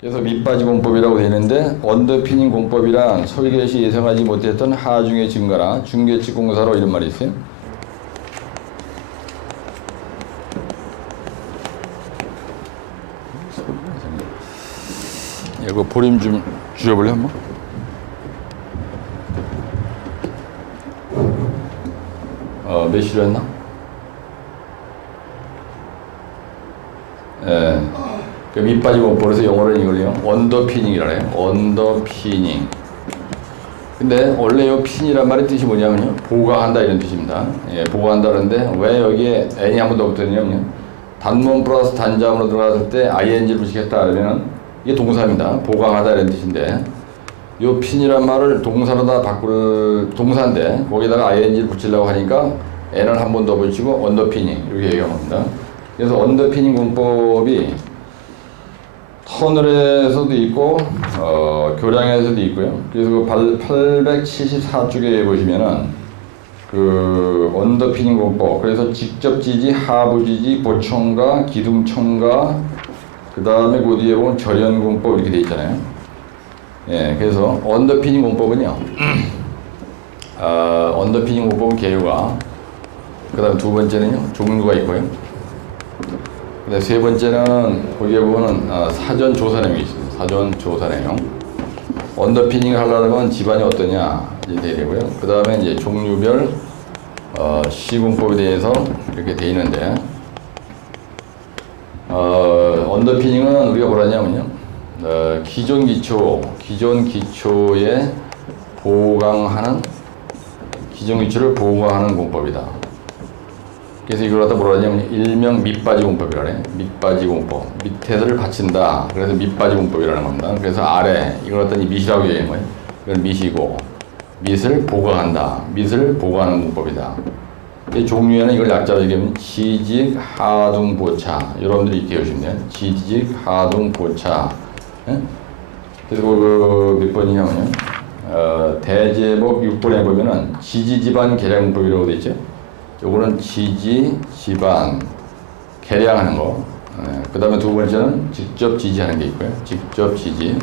그래서 밑바지 공법이라고 되어 있는데 언더피닝 공법이란 설계 시 예상하지 못했던 하중의 증가나 중계측 공사로 이런 말이 있어요. 이거 보림 좀 줄여볼래 한번? 어, 몇 시로 했나? 예. 그 밑바지 공법에서 영어로는 이걸요. 언더피닝이라 해요. 언더피닝. 근데 원래 이 핀이란 말의 뜻이 뭐냐면요. 보강한다 이런 뜻입니다. 예, 보강한다는데 왜 여기에 n이 한 번 더 붙었냐면요. 단문 플러스 단자음으로 들어갔을 때 ing를 붙이겠다 그러면은 이게 동사입니다. 보강하다 이런 뜻인데 요 핀이란 말을 동사로다 바꿀 동사인데 거기다가 ing를 붙이려고 하니까 n을 한 번 더 붙이고 언더피닝 이렇게 얘기합니다. 그래서 언더피닝 공법이 터널에서도 있고 어, 교량에서도 있고요. 그래서 그 874쪽에 보시면은 그 언더피닝 공법 그래서 직접 지지, 하부 지지, 보청가, 기둥청가 그 다음에 그 뒤에 보면 절연 공법 이렇게 돼 있잖아요. 예, 그래서 언더피닝 공법은요. 어, 언더피닝 공법은 개요가 그 다음 두 번째는요 종류가 있고요. 네, 세 번째는 거기에 보면은 아, 사전 조사 내용이 있습니다. 사전 조사 내용. 언더피닝을 하려면 집안이 어떠냐 이제 되고요. 그 다음에 이제 종류별 어, 시공법에 대해서 이렇게 돼 있는데 어, 언더피닝은 우리가 뭐라 하냐면요. 어, 기존 기초, 기존 기초에 보강하는 기존 기초를 보강하는 공법이다. 그래서 이걸 갖다 뭐라 하냐면 일명 밑바지 공법이라 그래. 밑바지 공법. 밑에서를 받친다. 그래서 밑바지 공법이라는 겁니다. 그래서 아래 이걸 갖다 이 밑이라고 얘기하는 거예요. 이건 밑이고 밑을 보강한다. 밑을 보강하는 공법이다. 이 종류에는 이걸 약자로 얘기하면 지직 하둥 보차. 여러분들이 이렇게 외우시면. 지직 하둥 보차. 예? 그래서 그몇 번이냐면요. 어, 대제복 6번에 보면은 지지지반 계량법이라고 돼 있죠. 요거는 지지, 지반, 계량하는 거. 그 다음에 두 번째는 직접 지지하는 게 있고요. 직접 지지.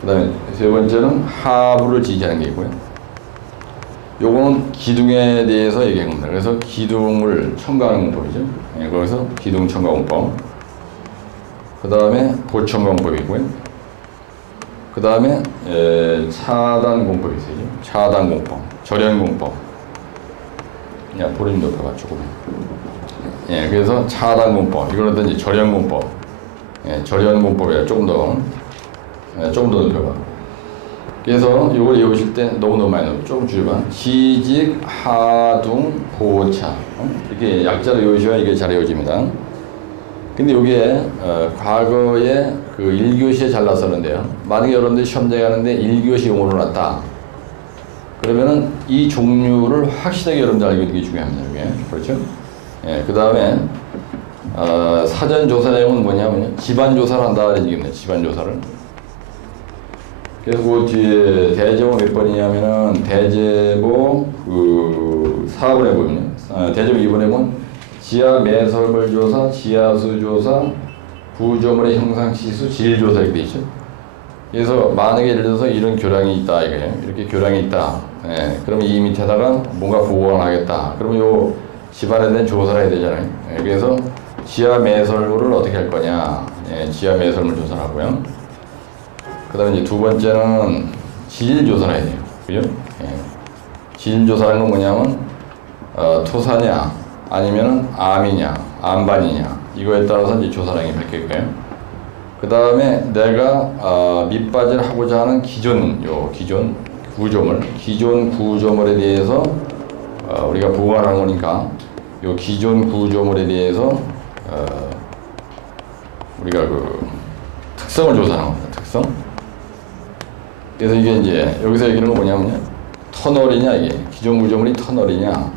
그 다음에 세 번째는 하부를 지지하는 게 있고요. 요거는 기둥에 대해서 얘기한 겁니다. 그래서 기둥을 첨가하는 공법이죠. 예, 그래서 기둥 첨가 공법. 그 다음에 보첨가 공법이 있고요. 그 다음에 차단 공법이 있어요. 차단 공법, 절연 공법. 야, 보림 높여봐, 조금. 예, 그래서 차단 공법, 이걸 어떤지 절연 공법. 예, 절연 공법이라 조금 더, 예, 조금 더 높여봐. 그래서 이걸 외우실 때 너무너무 많이 넣어. 조금 줄여봐. 지직, 하둥, 보차. 어? 이렇게 약자로 외우셔야 이게 잘 외워집니다. 근데 이게 어, 과거에 그 1교시에 잘 나섰는데요. 만약에 여러분들이 시험장에 가는데 1교시 용어로 났다. 그러면은 이 종류를 확실하게 여러분들 알고 있는 게 중요합니다. 이게. 그렇죠? 예, 그 다음에 어, 사전 조사 내용은 뭐냐면요. 집안 조사를 한다 이런 얘기입니다. 집안 조사를. 그래서 그 뒤에 대제보 몇 번이냐면은 대제보 그 4번에 보면요. 아, 대제보 2번에 보면 지하 매설물 조사, 지하수 조사, 구조물의 형상 치수, 질 조사 이렇게 돼 있죠. 그래서 만약에 예를 들어서 이런 교량이 있다 이게 이렇게 교량이 있다. 예, 그러면 이 밑에다가 뭔가 보강을 하겠다. 그러면 요 집안에 대한 조사를 해야 되잖아요. 예, 그래서 지하 매설물을 어떻게 할 거냐. 예, 지하 매설물 조사를 하고요. 그 다음에 이제 두 번째는 질 조사를 해야 돼요. 그죠? 예. 질 조사하는 건 뭐냐면 어, 토사냐 아니면은 암이냐 암반이냐 이거에 따라서 이제 조사량이 바뀔 거예요. 그 다음에 내가 어, 밑바지를 하고자 하는 기존 요 기존 구조물 기존 구조물에 대해서 어, 우리가 보관하는 거니까 요 기존 구조물에 대해서 어, 우리가 그 특성을 조사하는 겁니다. 특성. 그래서 이게 이제 여기서 얘기하는 건 뭐냐면요. 터널이냐 이게 기존 구조물이 터널이냐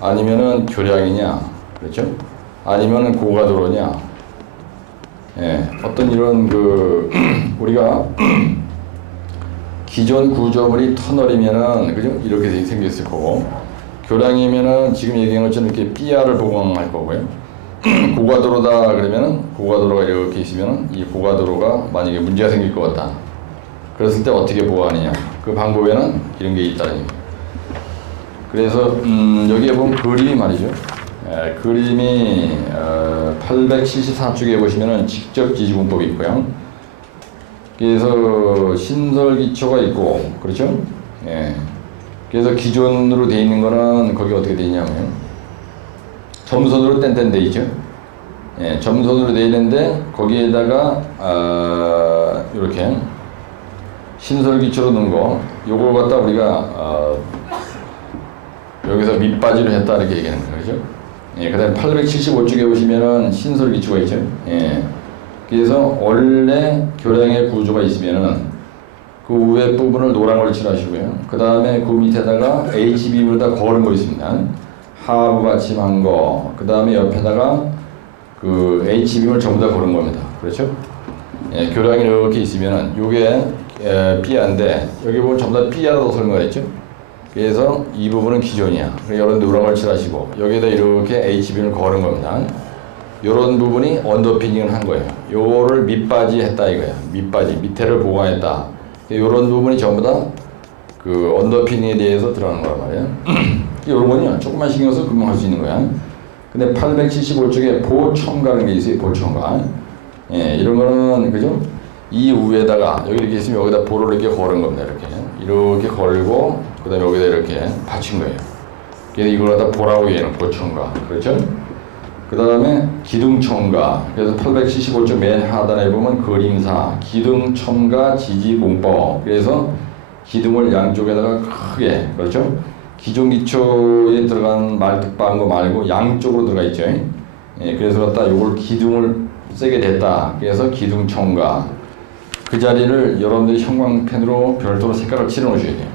아니면은 교량이냐 그렇죠? 아니면은 고가도로냐 예, 어떤 이런 그 우리가 기존 구조물이 터널이면은 그죠? 이렇게 생겼을 거고 교량이면은 지금 얘기한 것처럼 이렇게 삐아를 보강할 거고요. 고가도로다 그러면은 고가도로가 이렇게 있으면은 이 고가도로가 만약에 문제가 생길 것 같다. 그랬을 때 어떻게 보호하느냐? 그 방법에는 이런 게 있다는 얘기예요. 그래서 음, 여기에 보면 그림이 말이죠. 에, 그림이 어, 874쪽에 보시면은 직접 지지공법이 있고요. 그래서 신설 기초가 있고 그렇죠? 예. 그래서 기존으로 돼 있는 거는 거기 어떻게 돼 있냐면 점선으로 땡땡 돼 있죠. 예, 점선으로 돼 있는데 거기에다가 아, 이렇게 신설 기초로 넣은 거 요걸 갖다 우리가 어, 여기서 밑바지로 했다 이렇게 얘기하는 거죠. 예, 그다음에 875쪽에 보시면은 신설 기초가 있죠. 예. 그래서 원래 교량의 구조가 있으면은 그 위에 부분을 노란 걸 칠하시고요. 그 다음에 그 밑에다가 HB물에다 거는 거 있습니다. 하부 받침한 거. 그 다음에 옆에다가 그 HB물 전부 다 거는 겁니다. 그렇죠? 예, 교량이 이렇게 있으면은 요게 에, B야인데 여기 보면 전부 다 B야라고 설명했죠. 그래서 이 부분은 기존이야. 이런 노란 걸 칠하시고 여기에다 이렇게 HB를 거는 겁니다. 이런 부분이 언더피닝을 한 거예요. 요거를 밑바지 했다 이거야. 밑바지 밑에를 보강했다. 이런 부분이 전부 다 그 언더피닝에 대해서 들어가는 거란 말이야. 이런 거는요 조금만 신경 써서 금방 할수 있는 거야. 근데 875쪽에 보첨가라는 게 있어요. 보첨가. 예, 이런 거는 그죠? 이 위에다가 여기 이렇게 있으면 여기다 보를 이렇게 걸은 겁니다. 이렇게 이렇게 걸고 그다음에 여기다 이렇게 받친 거예요. 그래서 이걸 갖다 보라고 얘는 보첨가. 그렇죠? 그 다음에 기둥 첨가. 그래서 875쪽 맨 하단에 보면 그림사 기둥 첨가 지지 공법. 그래서 기둥을 양쪽에다가 크게 그렇죠? 기존 기초에 들어간 말뚝박은 거 말고 양쪽으로 들어가 있죠. 예, 그래서 갖다. 요걸 기둥을 세게 댔다. 그래서 기둥 첨가. 그 자리를 여러분들이 형광펜으로 별도로 색깔을 칠해 놓으셔야 돼요.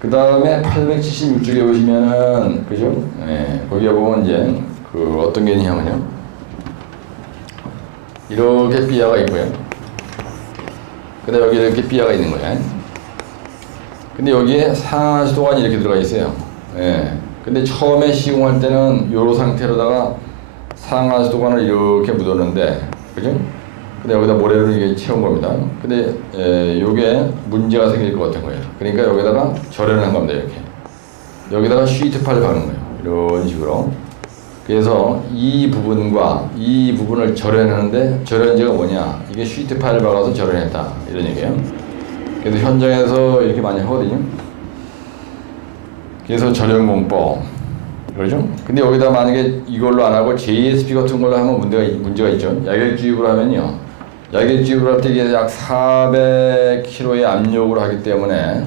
그 다음에 876쪽에 보시면은 그죠? 예, 거기에 보면 이제 그 어떤 게 있냐면요. 이렇게 삐아가 있고요. 근데 여기 이렇게 삐아가 있는 거야. 근데 여기에 상하시도관이 이렇게 들어가 있어요. 예. 근데 처음에 시공할 때는 요 상태로다가 상하시도관을 이렇게 묻었는데, 그죠? 근데 여기다 모래를 이게 채운 겁니다. 근데 예, 요게 문제가 생길 것 같은 거예요. 그러니까 여기다가 절연한 겁니다. 이렇게. 여기다가 시트팔 박는 거예요. 이런 식으로. 그래서 이 부분과 이 부분을 절연하는데 절연제가 뭐냐? 이게 시트 파일 박아서 절연했다 이런 얘기예요. 그래서 현장에서 이렇게 많이 하거든요. 그래서 절연 공법 그러죠? 근데 여기다 만약에 이걸로 안 하고 JSP 같은 걸로 하면 문제가 문제가 있죠. 야객주입으로 하면요. 야객주입을 할 때 이게 약 400kg의 압력으로 하기 때문에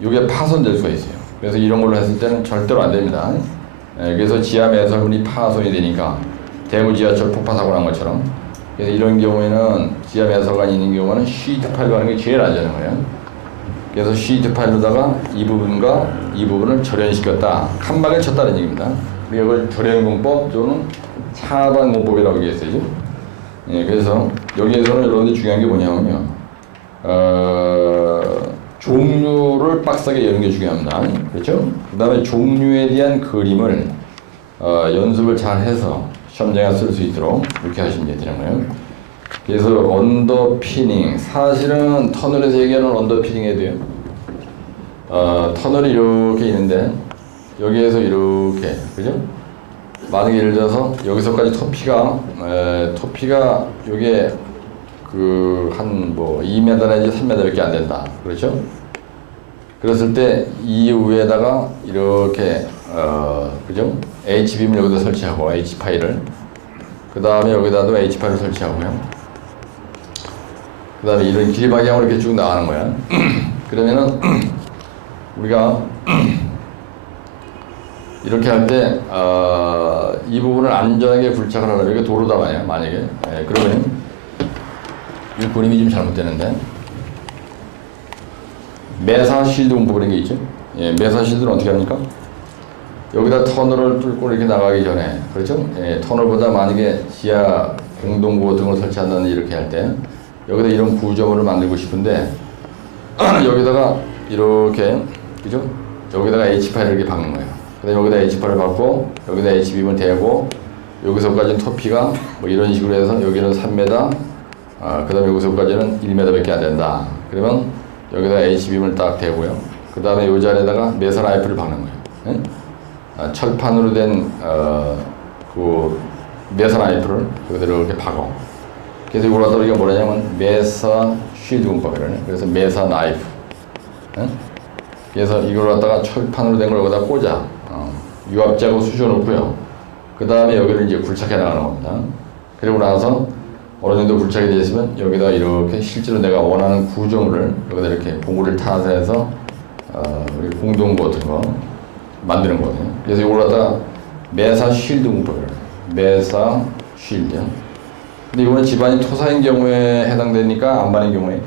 이게 파손될 수가 있어요. 그래서 이런 걸로 했을 때는 절대로 안 됩니다. 예, 그래서 지하 매설물이 파손이 되니까 대구 지하철 폭파 사고 난 것처럼 그래서 이런 경우에는 지하 매설관이 있는 경우는 시트 파일로 하는 게 제일 안전한 거예요. 그래서 시트 파일로다가 이 부분과 이 부분을 절연시켰다. 칸막을 쳤다는 얘기입니다. 그리고 이걸 절연공법 또는 차단공법이라고 얘기했어요. 예, 그래서 여기에서는 여러분들 중요한 게 뭐냐면요. 어, 종류 를 빡세게 여는 게 중요합니다. 그렇죠? 그 다음에 종류에 대한 그림을 어, 연습을 잘 해서 시험장에 쓸 수 있도록 이렇게 하시면 되는 거예요. 그래서 언더피닝 사실은 터널에서 얘기하는 언더피닝에 돼요. 어, 터널이 이렇게 있는데 여기에서 이렇게 그죠? 만약에 예를 들어서 여기서까지 토피가 에, 토피가 요게 그 한 뭐 2m 내지 3m밖에 안 된다. 그렇죠? 그랬을 때 이 위에다가 이렇게 어 그죠? HBM을 여기다 설치하고 H 파일을 그 다음에 여기다도 H 파일을 설치하고요. 그 다음에 이런 길이 방향으로 이렇게 쭉 나가는 거야. 그러면은 우리가 이렇게 할 때, 어, 이 부분을 안전하게 굴착을 하려면, 이게 도로다 말이야, 만약에. 예, 그러면, 이 그림이 좀 잘못되는데, 매사 실드 공법이라는 게 있죠? 예, 매사 실드는 어떻게 합니까? 여기다 터널을 뚫고 이렇게 나가기 전에, 그렇죠? 예, 터널보다 만약에 지하 공동구 걸 설치한다는 이렇게 할 때, 여기다 이런 구조물을 만들고 싶은데, 여기다가 이렇게, 그죠? 여기다가 H 파일을 이렇게 박는 거예요. 그다음 여기다 H8을 받고 여기다 HBM을 대고 여기서까지는 토피가 뭐 이런 식으로 해서 여기는 3m, 아, 그 다음에 여기서까지는 1m밖에 안 된다. 그러면 여기다 HBM을 딱 대고요. 그 다음에 요 자리에다가 메사 라이프를 박는 거예요. 예? 아, 철판으로 된, 어, 그, 메사 라이프를 여기다 이렇게 박어. 그래서 이걸 갖다 우리가 뭐라냐면 메사 쉴드 공법이라네. 그래서 메사 나이프. 예? 그래서 이걸 갖다가 철판으로 된 걸 여기다 꽂아. 어, 유압자고 쑤셔 놓고요. 그 다음에 여기를 이제 굴착해 나가는 겁니다. 그리고 나서 어느 정도 굴착이 되어 있으면 여기다 이렇게 실제로 내가 원하는 구조물을 여기다 이렇게 봉구를 타서 어, 우리 공동구 같은 거 만드는 거거든요. 그래서 이걸 갖다가 메사 쉴드 해요. 메사 쉴드. 근데 이거는 집안이 토사인 경우에 해당되니까 안 받는 경우에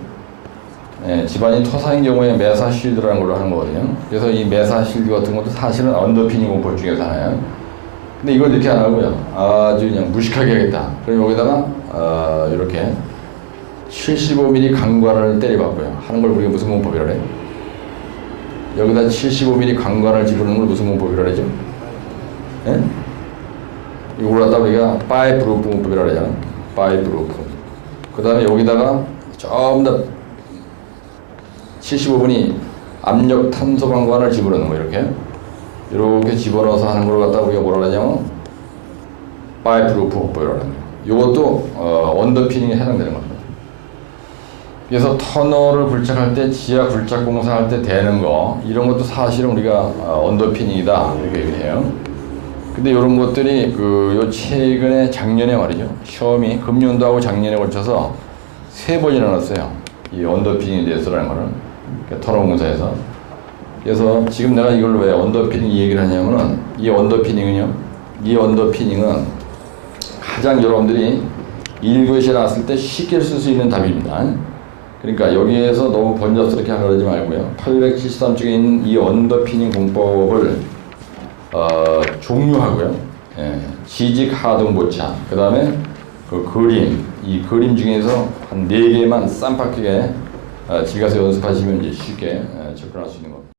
예, 집안이 토사인 경우에 메사 쉴드라는 걸로 하는 거거든요. 그래서 이 메사 쉴드 같은 것도 사실은 언더피닝 공법 중에서 하나예요. 근데 이걸 이렇게 안 하고요. 아주 그냥 무식하게 하겠다. 그럼 여기다가 어, 이렇게 75mm 강관을 때려박고요. 하는 걸 우리가 무슨 공법이라 그래요? 여기다 75mm 강관을 집어넣는 걸 무슨 공법이라 그러죠? 예? 이걸 갖다 우리가 파이프 루프 공법이라 그러잖아. 파이프 루프. 그 다음에 여기다가 조금 더 75분이 압력 탄소 방관을 집어넣는 거 이렇게 이렇게 집어넣어서 하는 걸 갖다 우리가 뭐라 그러냐면 파이프 루프 공법이라는 거예요. 이것도 어, 언더피닝에 해당되는 겁니다. 그래서 터널을 굴착할 때 지하 굴착 공사할 때 되는 거 이런 것도 사실은 우리가 어, 언더피닝이다 이렇게 얘기해요. 근데 이런 것들이 그 요 최근에 작년에 말이죠 시험이 금년도 하고 작년에 걸쳐서 세 번이나 났어요. 이 언더피닝에 대해서라는 거는 그러니까 터널 공사에서 그래서 지금 내가 이걸 왜 언더피닝 이 얘기를 하냐면은 이 언더피닝은요 이 언더피닝은 가장 여러분들이 1교시에 나왔을 때 쉽게 쓸 수 있는 답입니다. 그러니까 여기에서 너무 번잡스럽게 하려지 말고요. 873쪽에 있는 이 언더피닝 공법을 어, 종류하고요. 예, 지직 하동 보차. 그 다음에 그 그림. 이 그림 중에서 한 네 개만 쌈박하게 어, 집가서 연습하시면 이제 쉽게 어, 접근할 수 있는 겁니다.